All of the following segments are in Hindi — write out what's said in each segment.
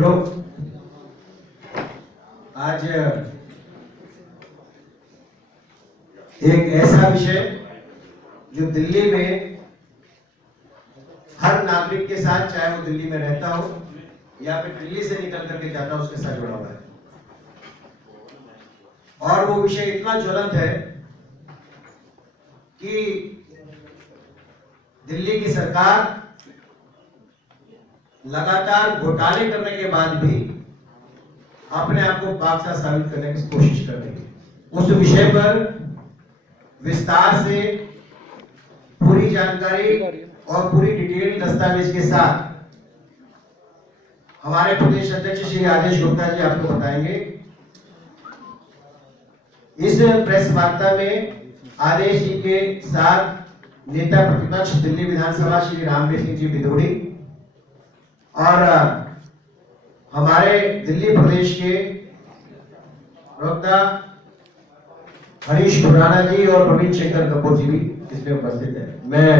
मित्रों, आज एक ऐसा विषय जो दिल्ली में हर नागरिक के साथ, चाहे वो दिल्ली में रहता हो या फिर दिल्ली से निकल करके जाता हो, उसके साथ जुड़ा हुआ है। और वो विषय इतना ज्वलंत है कि दिल्ली की सरकार लगातार घोटाले करने के बाद भी अपने आप को बादशाह साबित करने की कोशिश कर रही है। उस विषय पर विस्तार से पूरी जानकारी और पूरी डिटेल दस्तावेज के साथ हमारे प्रदेश अध्यक्ष श्री आदेश गुप्ता जी आपको बताएंगे। इस प्रेस वार्ता में आदेश जी के साथ नेता प्रतिपक्ष दिल्ली विधानसभा श्री रामवीर सिंह जी भिदोड़ी और हमारे दिल्ली प्रदेश के प्रवक्ता हरीश खुराना जी और प्रवीण शंकर कपूर जी भी इसमें उपस्थित है। मैं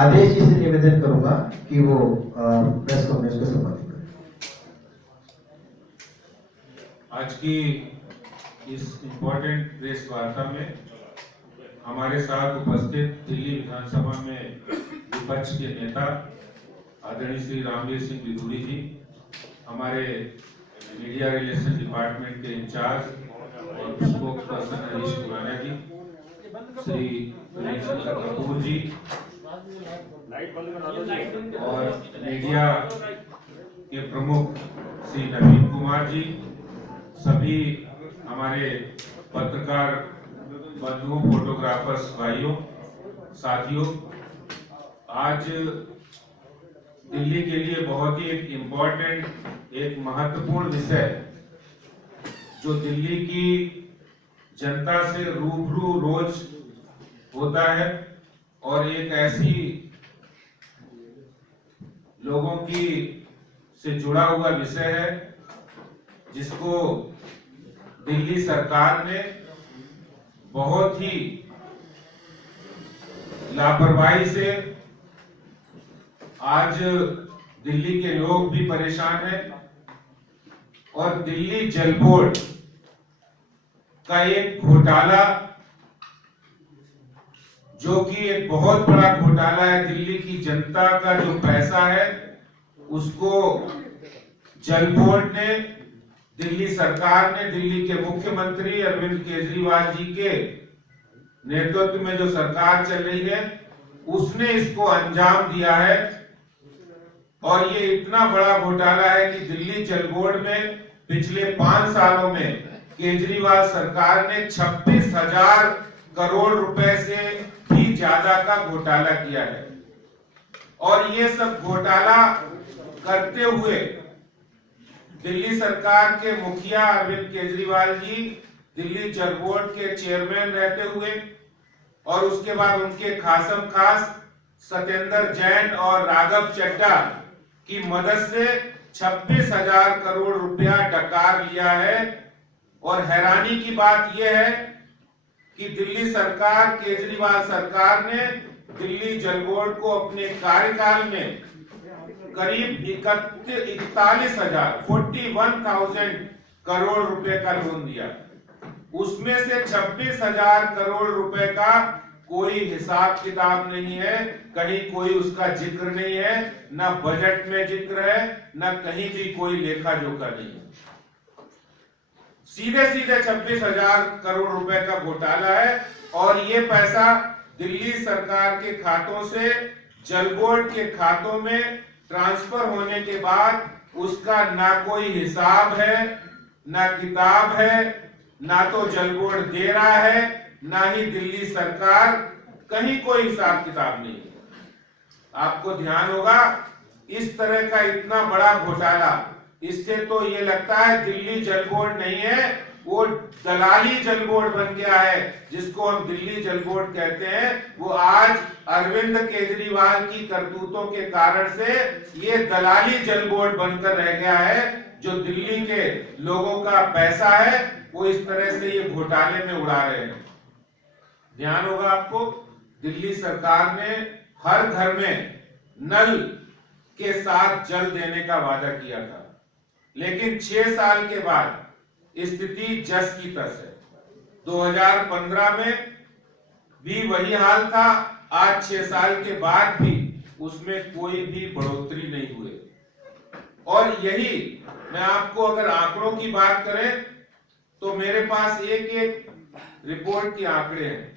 आदेश जी से निवेदन करूंगा कि वो प्रेस कॉन्फ्रेंस को संबोधित करें। आज की इस इम्पोर्टेंट प्रेस वार्ता में हमारे साथ उपस्थित दिल्ली विधानसभा में विपक्ष के नेता आदरणीय श्री रामवीर सिंह भिदोड़ी जी, हमारे मीडिया रिलेशन डिपार्टमेंट के इंचार्ज और स्पोक्स पर्सन हरीश खुराना जी, श्री प्रवीण शंकर कपूर जी और मीडिया के प्रमुख श्री नवीन कुमार जी, सभी हमारे पत्रकार बंधुओं, फोटोग्राफर्स भाइयों, साथियों, आज दिल्ली के लिए बहुत ही एक इम्पोर्टेंट, एक महत्वपूर्ण विषय जो दिल्ली की जनता से रूबरू रोज होता है और एक ऐसी लोगों की से जुड़ा हुआ विषय है जिसको दिल्ली सरकार ने बहुत ही लापरवाही से, आज दिल्ली के लोग भी परेशान हैं और दिल्ली जल बोर्ड का एक घोटाला जो कि एक बहुत बड़ा घोटाला है, दिल्ली की जनता का जो पैसा है उसको जल बोर्ड ने, दिल्ली सरकार ने, दिल्ली के मुख्यमंत्री अरविंद केजरीवाल जी के नेतृत्व में जो सरकार चल रही है उसने इसको अंजाम दिया है। और ये इतना बड़ा घोटाला है कि दिल्ली जल बोर्ड में पिछले 5 सालों में केजरीवाल सरकार ने 26,000 करोड़ रुपए से भी ज्यादा का घोटाला किया है। और ये सब घोटाला करते हुए दिल्ली सरकार के मुखिया अरविंद केजरीवाल जी दिल्ली जल बोर्ड के चेयरमैन रहते हुए और उसके बाद उनके खासम खास सत्येंद्र जैन और राघव चड्ढा की मदद से 26,000 करोड़ रुपया डकार लिया है। और हैरानी की बात यह है कि दिल्ली सरकार, केजरीवाल सरकार ने दिल्ली जल बोर्ड को अपने कार्यकाल में करीब 41,000 करोड़ रुपए का लोन दिया। उसमें से 26,000 करोड़ रुपए का कोई हिसाब किताब नहीं है, कहीं कोई उसका जिक्र नहीं है, न बजट में जिक्र है, न कहीं भी कोई लेखा जोखा नहीं है। सीधे सीधे 26,000 करोड़ रुपए का घोटाला है। और ये पैसा दिल्ली सरकार के खातों से जल बोर्ड के खातों में ट्रांसफर होने के बाद उसका ना कोई हिसाब है, ना किताब है, ना तो जल बोर्ड दे रहा है, ना ही दिल्ली सरकार, कहीं कोई हिसाब किताब नहीं है। आपको ध्यान होगा, इस तरह का इतना बड़ा घोटाला, इससे तो ये लगता है दिल्ली जल बोर्ड नहीं है, वो दलाली जल बोर्ड बन गया है, जिसको हम दिल्ली जल बोर्ड कहते हैं। वो आज अरविंद केजरीवाल की करतूतों के कारण से ये दलाली जल बोर्ड बनकर रह गया है। जो दिल्ली के लोगों का पैसा है वो इस तरह से ये घोटाले में उड़ा रहे हैं। ध्यान होगा आपको, दिल्ली सरकार ने हर घर में नल के साथ जल देने का वादा किया था। लेकिन 6 साल के बाद स्थिति जस की तस है। 2015 में भी वही हाल था, आज 6 साल के बाद भी उसमें कोई भी बढ़ोतरी नहीं हुई। और यही मैं आपको अगर आंकड़ों की बात करें तो मेरे पास एक एक रिपोर्ट के आंकड़े हैं।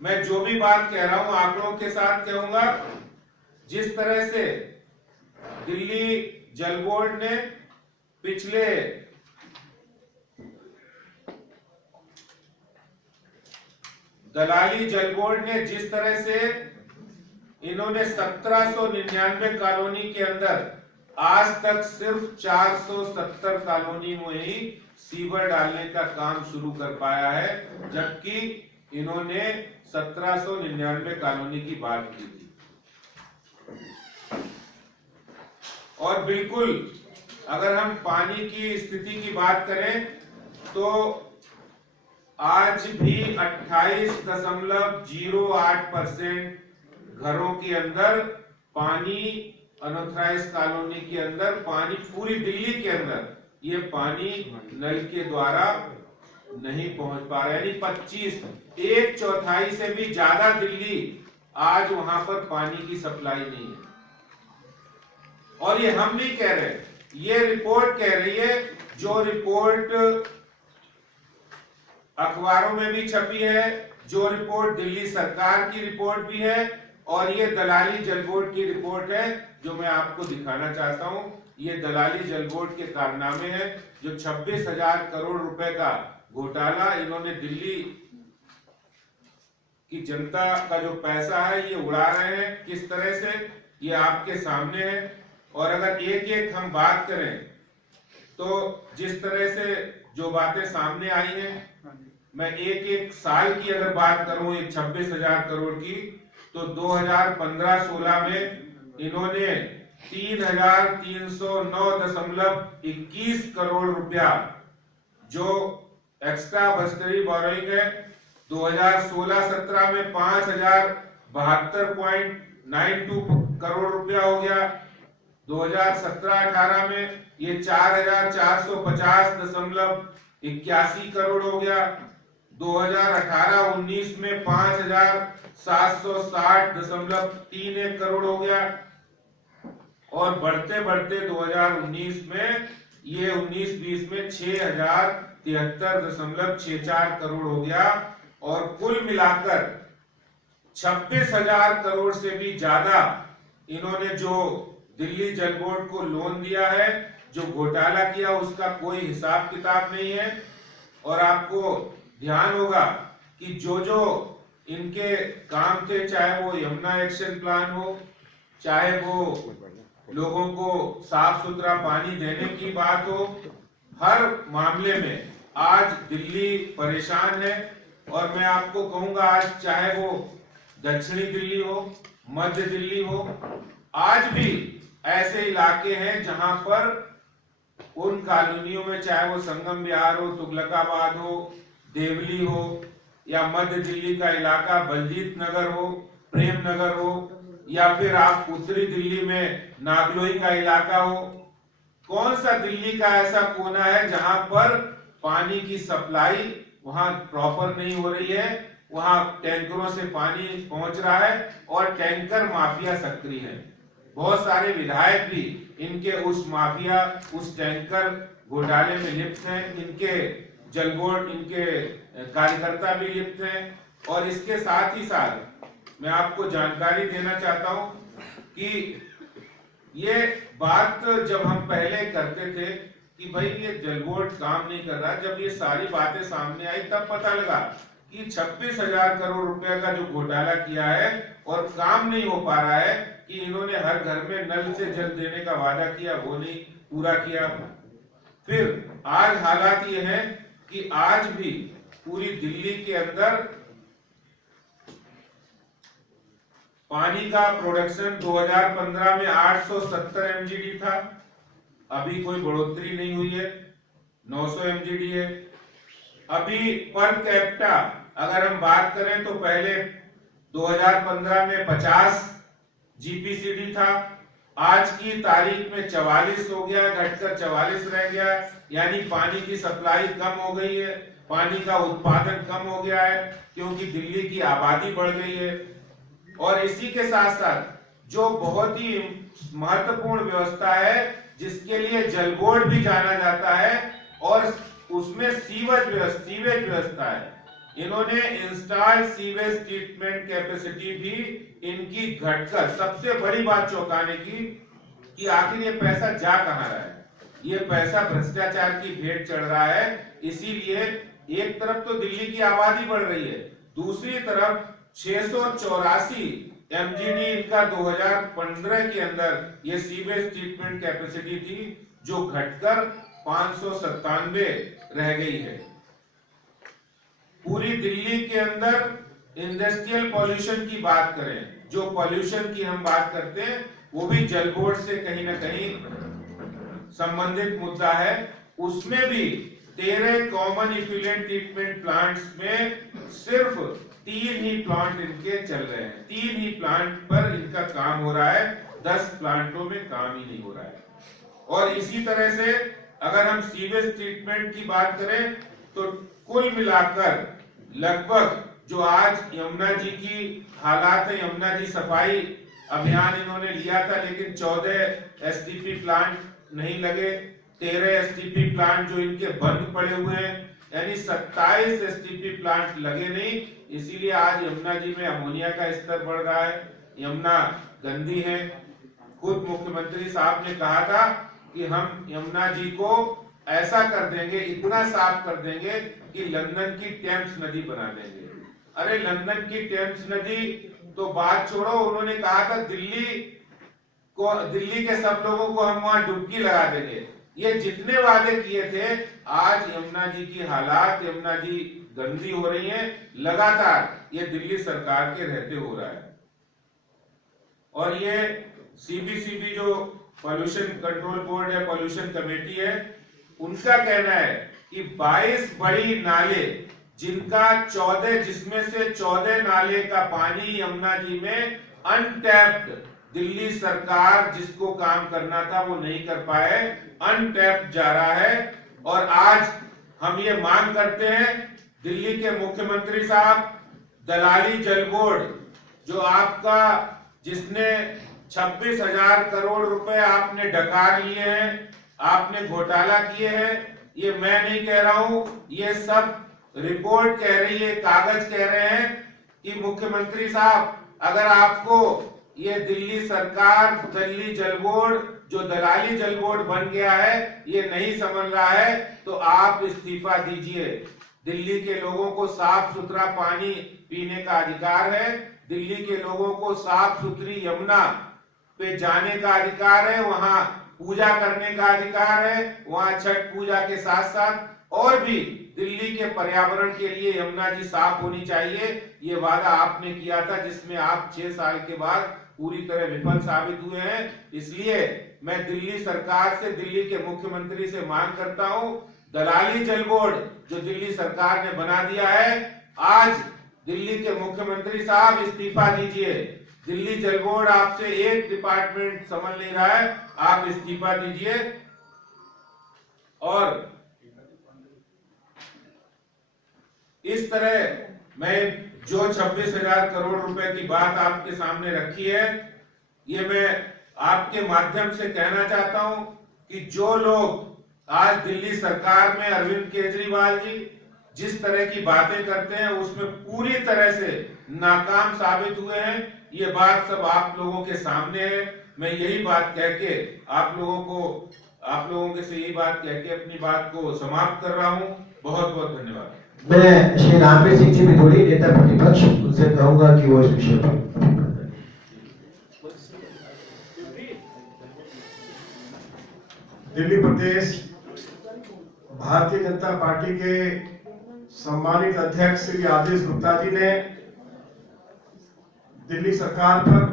मैं जो भी बात कह रहा हूं आंकड़ों के साथ कहूंगा। जिस तरह से दिल्ली जल बोर्ड ने पिछले दलाली जल बोर्ड ने जिस तरह से इन्होंने 1799 कॉलोनी के अंदर आज तक सिर्फ 470 कॉलोनी में ही सीवर डालने का काम शुरू कर पाया है, जबकि इन्होंने 1799 कॉलोनी की बात की थी। और बिल्कुल अगर हम पानी की स्थिति की बात करें तो आज भी 28.08% घरों के अंदर पानी, अनऑथराइज कॉलोनी के अंदर पानी, पूरी दिल्ली के अंदर ये पानी नल के द्वारा नहीं पहुंच पा रहा। यानी 1/4 से भी ज्यादा दिल्ली आज वहां पर पानी की सप्लाई नहीं है। और ये हम नहीं कह रहे, ये रिपोर्ट कह रही है, जो रिपोर्ट अखबारों में भी छपी है, जो रिपोर्ट दिल्ली सरकार की रिपोर्ट भी है, और ये दलाली जल बोर्ड की रिपोर्ट है जो मैं आपको दिखाना चाहता हूं। ये दलाली जल बोर्ड के कारनामे हैं, जो 26,000 करोड़ रुपए का घोटाला इन्होंने दिल्ली की जनता का जो पैसा है ये उड़ा रहे हैं किस तरह से, ये आपके सामने है। और अगर एक एक हम बात करें तो जिस तरह से जो बातें सामने आई हैं, मैं एक एक साल की अगर बात करूं ये 26,000 करोड़ की, तो 2015-16 में इन्होंने 3,309.21 करोड़ रुपया जो एक्स्ट्रा बस्टरी बोरोइंग है, 2016-17 में 5,072.92 करोड़ रुपया हो गया, 2017-18 में ये 4,450.81 करोड़ हो गया, 2018-19 में 5,760.31 करोड़ हो गया, और बढ़ते बढ़ते 2019 में ये 19-20 में 6,073.64 करोड़ हो गया। और कुल मिलाकर 26,000 करोड़ से भी ज्यादा इन्होंने जो दिल्ली जल बोर्ड को लोन दिया है, जो घोटाला किया, उसका कोई हिसाब किताब नहीं है। और आपको ध्यान होगा कि जो जो इनके काम थे, चाहे वो यमुना एक्शन प्लान हो, चाहे वो लोगों को साफ सुथरा पानी देने की बात हो, हर मामले में आज दिल्ली परेशान है। और मैं आपको कहूंगा, आज चाहे वो दक्षिणी दिल्ली हो, मध्य दिल्ली हो, आज भी ऐसे इलाके हैं जहां पर उन कॉलोनियों में, चाहे वो संगम विहार हो, तुगलकाबाद हो, देवली हो, या मध्य दिल्ली का इलाका बलजीत नगर हो, प्रेम नगर हो, या फिर आप उत्तरी दिल्ली में नागलोई का इलाका हो, कौन सा दिल्ली का ऐसा कोना है जहां पर पानी की सप्लाई वहां प्रॉपर नहीं हो रही है, वहां टैंकरों से पानी पहुंच रहा है और टैंकर माफिया सक्रिय है। बहुत सारे विधायक भी इनके उस माफिया, उस टैंकर घोटाले में लिप्त हैं, इनके जल बोर्ड, इनके कार्यकर्ता भी लिप्त हैं। और इसके साथ ही साथ मैं आपको जानकारी देना चाहता हूं कि ये बात जब हम पहले करते थे कि भाई ये जल बोर्ड काम नहीं कर रहा, जब ये सारी बातें सामने आई तब पता लगा कि 26,000 करोड़ रुपए का जो घोटाला किया है और काम नहीं हो पा रहा है, कि इन्होंने हर घर में नल से जल देने का वादा किया, वो नहीं पूरा किया। फिर आज हालात ये हैं कि आज भी पूरी दिल्ली के अंदर पानी का प्रोडक्शन 2015 में 870 MGD था, अभी कोई बढ़ोतरी नहीं हुई है, 900 MGD है। अभी पर कैपिटा अगर हम बात करें तो पहले 2015 में 50 GPCD था, आज की तारीख में 44 हो गया, घटकर 44 रह गया, यानी पानी की सप्लाई कम हो गई है, पानी का उत्पादन कम हो गया है, क्योंकि दिल्ली की आबादी बढ़ गई है। और इसी के साथ साथ जो बहुत ही महत्वपूर्ण व्यवस्था है, जिसके लिए जल बोर्ड भी जाना जाता है, और उसमें सीवेज व्यवस्था है। इन्होंने इंस्टॉल सीवेज ट्रीटमेंट कैपेसिटी भी इनकी घटकर, सबसे बड़ी बात चौंकाने की कि आखिर ये पैसा जा कहां रहा है। ये पैसा भ्रष्टाचार की भेंट चढ़ रहा है। इसीलिए एक तरफ तो दिल्ली की आबादी बढ़ रही है, दूसरी तरफ 684 एमजीडी इनका 2015 के अंदर ये सीवेज ट्रीटमेंट कैपेसिटी थी, जो घटकर 597 रह गई है। पूरी दिल्ली के अंदर इंडस्ट्रियल पॉल्यूशन की बात करें, जो पॉल्यूशन की हम बात करते हैं, वो भी जल बोर्ड से कहीं ना कहीं संबंधित मुद्दा है। उसमें भी 13 कॉमन इफ्लुएंट ट्रीटमेंट प्लांट्स में सिर्फ 3 ही प्लांट इनके चल रहे हैं। 3 ही प्लांट पर इनका काम हो रहा है, 10 प्लांटों में काम ही नहीं हो रहा है। और इसी तरह से अगर हम सीवेज ट्रीटमेंट की बात करें, तो कुल मिलाकर लगभग जो आज यमुना जी की हालात है, यमुना जी सफाई अभियान इन्होंने लिया था, लेकिन 14 एसटीपी प्लांट नहीं लगे, 13 एसटीपी प्लांट जो इनके बंद पड़े हुए हैं, यानी 27 एसटीपी प्लांट लगे नहीं। इसीलिए आज यमुना जी में अमोनिया का स्तर बढ़ रहा है, यमुना गंदी है। खुद मुख्यमंत्री साहब ने कहा था कि हम यमुना जी को ऐसा कर देंगे, इतना साफ कर देंगे कि लंदन की टेम्स नदी बना देंगे। अरे लंदन की टेम्स नदी तो बात छोड़ो, उन्होंने कहा था दिल्ली के सब लोगों को हम वहां डुबकी लगा देंगे। ये जितने वादे किए थे, आज यमुना जी की हालात, यमुना जी गंदी हो रही है, लगातार ये दिल्ली सरकार के रहते हो रहा है। और ये सीबीसीबी जो पॉल्यूशन कंट्रोल बोर्ड है, पॉल्यूशन कमेटी है, उनका कहना है कि 22 बड़ी नाले, जिनका 14, जिसमें से 14 नाले का पानी यमुना जी में अनटैप्ड, दिल्ली सरकार जिसको काम करना था वो नहीं कर पाए, अनटैप्ड जा रहा है। और आज हम ये मांग करते हैं दिल्ली के मुख्यमंत्री साहब, दलाली जल बोर्ड जो आपका, जिसने 26,000 करोड़ रुपए आपने डकार लिए हैं, आपने घोटाला किए हैं, ये मैं नहीं कह रहा हूं, ये सब रिपोर्ट कह रही है, कागज कह रहे हैं कि मुख्यमंत्री साहब, अगर आपको ये दिल्ली सरकार, दिल्ली जल बोर्ड जो दलाली जल बोर्ड बन गया है, ये नहीं समझ रहा है, तो आप इस्तीफा दीजिए। दिल्ली के लोगों को साफ सुथरा पानी पीने का अधिकार है, दिल्ली के लोगों को साफ सुथरी यमुना पे जाने का अधिकार है, वहां पूजा करने का अधिकार है, वहां छठ पूजा के साथ साथ और भी दिल्ली के पर्यावरण के लिए यमुना जी साफ होनी चाहिए। ये वादा आपने किया था, जिसमें आप 6 साल के बाद पूरी तरह विफल साबित हुए हैं। इसलिए मैं दिल्ली सरकार से, दिल्ली के मुख्यमंत्री से मांग करता हूं, दलाली जल बोर्ड जो दिल्ली सरकार ने बना दिया है, आज दिल्ली के मुख्यमंत्री साहब इस्तीफा दीजिए। दिल्ली जल बोर्ड आपसे एक डिपार्टमेंट समझ नहीं रहा है, आप इस्तीफा दीजिए। और इस तरह मैं जो 26,000 करोड़ रुपए की बात आपके सामने रखी है, ये मैं आपके माध्यम से कहना चाहता हूं कि जो लोग आज दिल्ली सरकार में अरविंद केजरीवाल जी जिस तरह की बातें करते हैं, उसमें पूरी तरह से नाकाम साबित हुए हैं। ये बात सब आप लोगों के सामने है। मैं यही बात कह के आप लोगों के से यही बात कह के अपनी बात को समाप्त कर रहा हूं। बहुत बहुत धन्यवाद। मैं श्री रामवीर सिंह जी बिधूड़ी, नेता प्रतिपक्ष, उनसे कहूंगा कि वो इस विषय पर। दिल्ली प्रदेश भारतीय जनता पार्टी के सम्मानित अध्यक्ष श्री आदेश गुप्ता जी ने दिल्ली सरकार पर,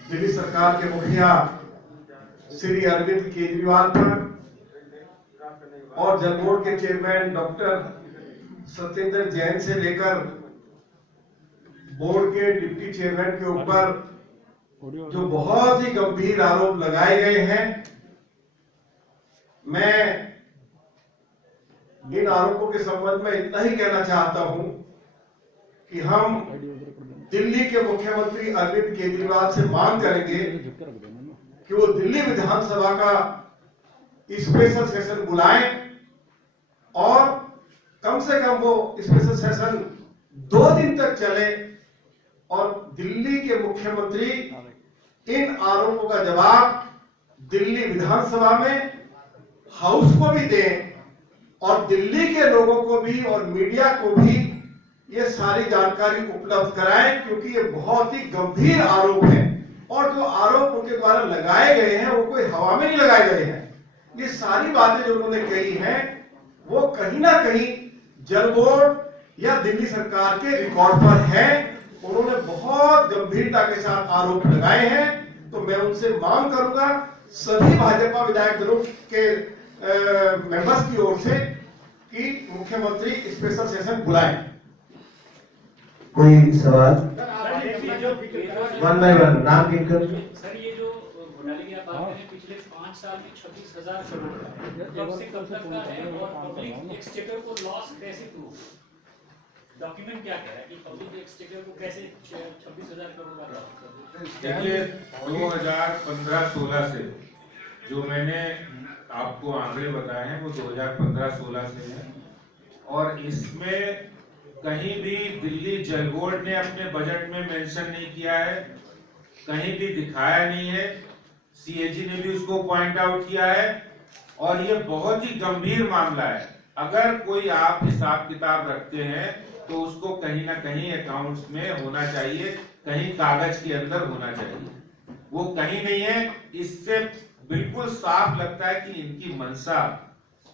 दिल्ली सरकार के मुखिया श्री अरविंद केजरीवाल पर और जल बोर्ड के चेयरमैन डॉक्टर सत्येंद्र जैन से लेकर बोर्ड के डिप्टी चेयरमैन के ऊपर जो बहुत ही गंभीर आरोप लगाए गए हैं। मैं इन आरोपों के संबंध में इतना ही कहना चाहता हूं कि हम दिल्ली के मुख्यमंत्री अरविंद केजरीवाल से मांग करेंगे कि वो दिल्ली विधानसभा का स्पेशल सेशन बुलाएं और कम से कम वो स्पेशल सेशन 2 दिन तक चले और दिल्ली के मुख्यमंत्री इन आरोपों का जवाब दिल्ली विधानसभा में हाउस को भी दें और दिल्ली के लोगों को भी और मीडिया को भी ये सारी जानकारी उपलब्ध कराएं, क्योंकि ये बहुत ही गंभीर आरोप है और जो आरोप उनके द्वारा लगाए गए हैं वो कोई हवा में नहीं लगाए गए हैं। ये सारी बातें जो उन्होंने कही हैं वो कहीं ना कहीं जल बोर्ड या दिल्ली सरकार के रिकॉर्ड पर है। उन्होंने बहुत गंभीरता के साथ आरोप लगाए हैं, तो मैं उनसे मांग करूंगा सभी भाजपा विधायक दलों के मेंबर्स की ओर से कि मुख्यमंत्री स्पेशल सेशन बुलाएं। कोई सवाल? वन बाय वन नाम गिनकर। सर, ये जो घोटाले की आप बात करें पिछले 5 साल में 26,000 करोड़ का कब से कब तक का है और पब्लिक एक्सचेकर को लॉस कैसे प्रूव? डॉक्यूमेंट क्या कह रहा है कि पब्लिक एक्सचेकर को कैसे 26,000 करोड़ का लॉस? देखिए 2015-16 से जो मैंने आपको आंकड़े बताए हैं वो 2015-16 से है और इसमें कहीं भी दिल्ली जल बोर्ड ने अपने बजट में मेंशन नहीं किया है, कहीं भी दिखाया नहीं है। सीएजी ने भी उसको पॉइंट आउट किया है और ये बहुत ही गंभीर मामला है। अगर कोई आप हिसाब किताब रखते हैं तो उसको कहीं ना कहीं अकाउंट्स में होना चाहिए, कहीं कागज के अंदर होना चाहिए, वो कहीं नहीं है। इससे बिल्कुल साफ लगता है कि इनकी मंशा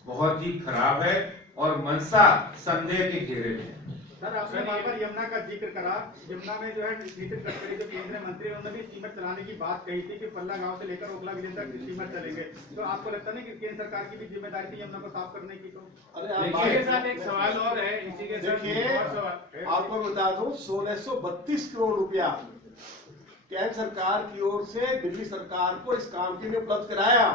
बहुत ही खराब है और मंशा संदेह के घेरे में है। सर, आपने बार-बार यमुना का जिक्र करा। यमुना में जो है नितिन गडकरी जो केंद्रीय मंत्री उन्होंने भी स्टीमर चलाने की बात कही थी कि पल्ला गांव से लेकर ओखला विलेज तक स्टीमर चलेंगे। तो आपको लगता नहीं कि केंद्र सरकार की भी जिम्मेदारी थी यमुना को साफ करने की? तो देखिए साथ एक सवाल और है इसी के देखिए आपको बता दूं 1632 करोड़ रुपया केंद्र सरकार की ओर से दिल्ली सरकार को इस काम के लिए उपलब्ध कराया।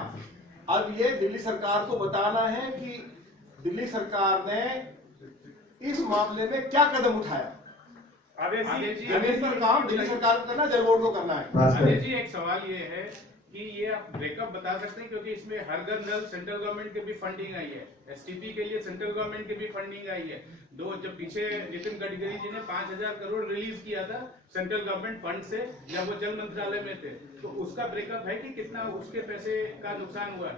अब ये दिल्ली सरकार को बताना है कि दिल्ली सरकार ने इस मामले में क्या कदम उठाया। जमीन पर काम दिल्ली सरकार को करना, जल बोर्ड को करना है। आदेश जी, एक सवाल ये है कि ये आप ब्रेकअप बता सकते हैं, क्योंकि इसमें हर घर नल सेंट्रल गवर्नमेंट की भी फंडिंग आई है, एसटीपी के लिए सेंट्रल गवर्नमेंट की भी फंडिंग आई है। जब पीछे नितिन गडकरी जी ने 5,000 करोड़ रिलीज किया था सेंट्रल गवर्नमेंट फंड से जब वो जल मंत्रालय में थे, तो उसका ब्रेकअप है कि कितना उसके पैसे का नुकसान हुआ है?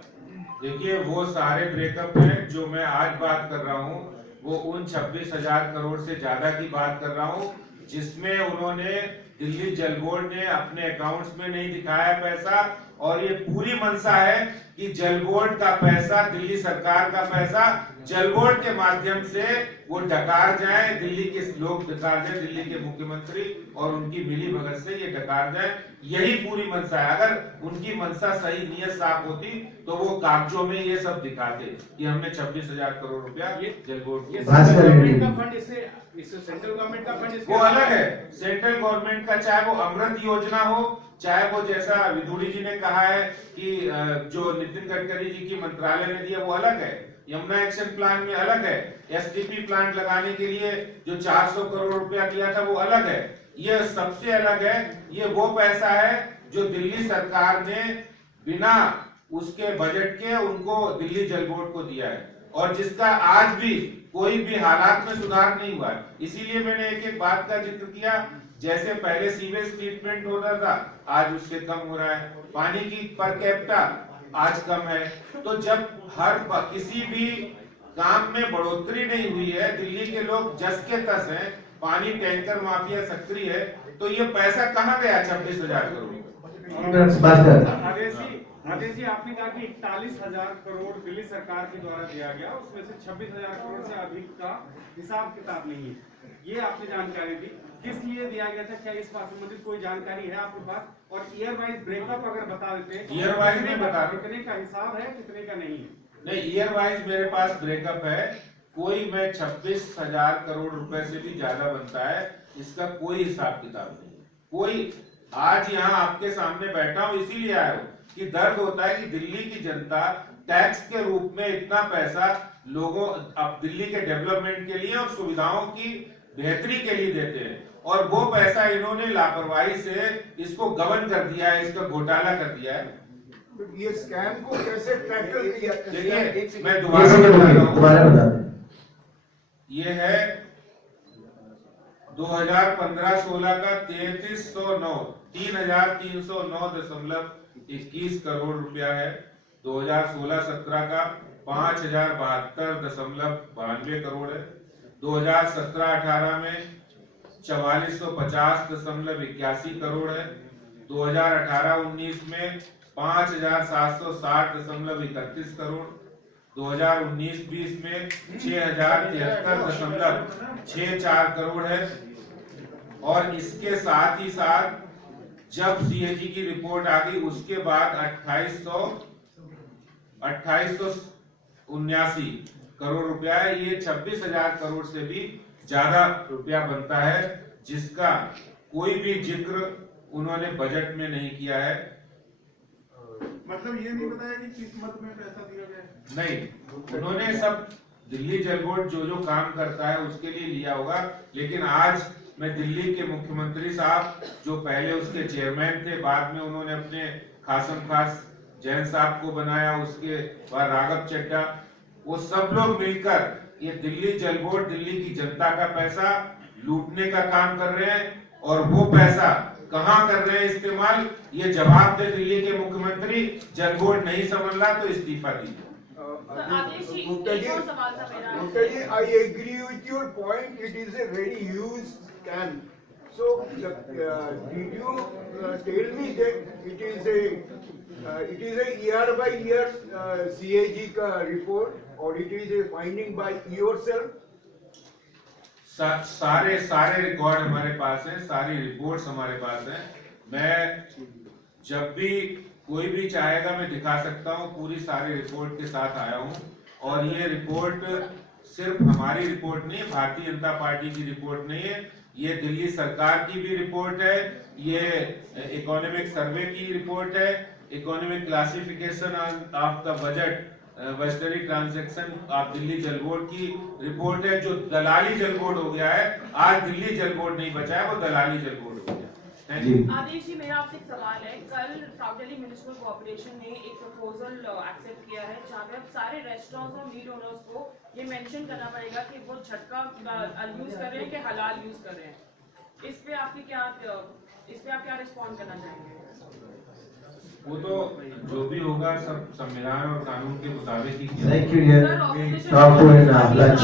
देखिए वो सारे ब्रेकअप हैं जो मैं आज बात कर रहा हूँ, वो उन 26,000 करोड़ से ज्यादा की बात कर रहा हूँ जिसमें उन्होंने दिल्ली जल बोर्ड ने अपने अकाउंट्स में नहीं दिखाया पैसा। और ये पूरी मंशा है कि जल बोर्ड का पैसा, दिल्ली सरकार का पैसा जल बोर्ड के माध्यम से वो डकार जाए, दिल्ली के लोग डकार जाए, दिल्ली के मुख्यमंत्री और उनकी मिली भगत से ये डकार जाए, यही पूरी मंशा है। अगर उनकी मंशा सही, नियत साफ होती तो वो कागजों में ये सब दिखाते कि हमने 26,000 करोड़ रुपया जल बोर्ड गवर्नमेंट का फंड इससे सेंट्रल गवर्नमेंट का फंड वो अलग है। सेंट्रल गवर्नमेंट का चाहे वो अमृत योजना हो, चाहे वो जैसा विधुड़ी जी ने कहा है कि जो नितिन गडकरी जी की मंत्रालय ने दिया वो अलग है, यमुना एक्शन प्लान में अलग है, एसटीपी प्लांट लगाने के लिए जो 400 करोड़ रुपया दिया था वो अलग है, ये सबसे अलग है। ये वो पैसा है जो दिल्ली सरकार ने बिना उसके बजट के उनको दिल्ली जल बोर्ड को दिया है और जिसका आज भी कोई भी हालात में सुधार नहीं हुआ है। इसीलिए मैंने एक एक बात का जिक्र किया, जैसे पहले सीवेज ट्रीटमेंट होता था आज उससे कम हो रहा है, पानी की पर कैपिटा आज कम है। तो जब किसी भी काम में बढ़ोतरी नहीं हुई है, दिल्ली के लोग जस के तस हैं, पानी टैंकर माफिया सक्रिय है, तो ये पैसा कहाँ गया 26,000 करोड़? आदेश जी, आपने कहा कि 41,000 करोड़ दिल्ली सरकार के द्वारा दिया गया, उसमें से 26,000 करोड़ से अधिक का हिसाब किताब नहीं है, ये आपने जानकारी दी। किस लिए दिया गया था, क्या इस बात संबंधित कोई जानकारी है आपके पास? और ईयर वाइज ब्रेकअप अगर बता देते हैं, ईयर वाइज नहीं बता, कितने का हिसाब है, कितने का नहीं है? नहीं, ईयर वाइज मेरे पास ब्रेकअप है, कोई में 26,000 करोड़ रुपए से भी ज्यादा बनता है, इसका कोई हिसाब किताब नहीं है। कोई आज यहाँ आपके सामने बैठा हूँ इसीलिए आया हूँ कि दर्द होता है कि दिल्ली की जनता टैक्स के रूप में इतना पैसा लोगों अब दिल्ली के डेवलपमेंट के लिए और सुविधाओं की बेहतरी के लिए देते हैं, और वो पैसा इन्होंने लापरवाही से इसको गबन कर दिया है, इसका घोटाला कर दिया है। ये स्कैम को कैसे टैकल किया? देखिए मैं एक दोबारा सेकंड बता रहा रुकिए, हूँ, दोबारा बता दें। ये है 2015-16 का 3309 करोड़ रुपया है। 2016-17 का 5072.92 करोड़ है। 2017-18 में 4450.81 करोड़ है। 2018-19 में 5760.31 करोड़। 2019-20 में 6073.64 करोड़ है। और इसके साथ ही साथ जब सीएजी की रिपोर्ट आ गई उसके बाद 2879 करोड़ रुपया है। ये 26,000 करोड़ से भी ज्यादा रुपया बनता है, जिसका कोई भी जिक्र उन्होंने बजट में नहीं किया है। मतलब ये नहीं बताया कि किस मत में पैसा दिया गया है? नहीं, उन्होंने सब दिल्ली जल बोर्ड जो जो काम करता है उसके लिए लिया होगा। लेकिन आज मैं दिल्ली के मुख्यमंत्री साहब जो पहले उसके चेयरमैन थे, बाद में उन्होंने अपने खासम खास जैन साहब को बनाया, उसके बाद राघव चड्डा, वो सब लोग मिलकर ये दिल्ली जल बोर्ड दिल्ली की जनता का पैसा लूटने का काम कर रहे हैं। और वो पैसा कहाँ कर रहे हैं इस्तेमाल, ये जवाब दे दिल्ली के मुख्यमंत्री। जल बोर्ड नहीं समझ रहा तो इस्तीफा दीजिए। Gupta ji, I agree with your point. It is a very huge scam. So, did you tell me that it is a year by year CAG का report, or it is a finding by yourself? सारे रिकॉर्ड हमारे पास हैं, सारी रिपोर्ट्स हमारे पास हैं। मैं जब भी कोई भी चाहेगा मैं दिखा सकता हूँ, पूरी सारी रिपोर्ट के साथ आया हूँ। और ये रिपोर्ट सिर्फ हमारी रिपोर्ट नहीं है, भारतीय जनता पार्टी की रिपोर्ट नहीं है, ये दिल्ली सरकार की भी रिपोर्ट है, ये इकोनॉमिक सर्वे की रिपोर्ट है, economic classification of the budget westerly transaction of Delhi जल बोर्ड की रिपोर्ट है। जो दलाली जल बोर्ड हो गया है, आज दिल्ली जल बोर्ड नहीं बचा है, वो दलाली जल बोर्ड हो गया। आदेश जी, मेरा आपसे एक सवाल है। कल साउथ दिल्ली म्युनिसिपल कॉर्पोरेशन ने एक प्रपोजल एक्सेप्ट किया है जहाँ पे अब सारे रेस्टोरेंट्स और मीट ओनर्स को ये मेंशन करना पड़ेगा कि वो झटका यूज कर रहे हैं कि हलाल यूज कर रहे हैं। इस पे आप क्या रिस्पॉन्ड करना चाहेंगे? वो तो जो भी होगा सब संविधान और कानून के मुताबिक ही किया Thank you, sir, dear. Talk to him now. Lunch.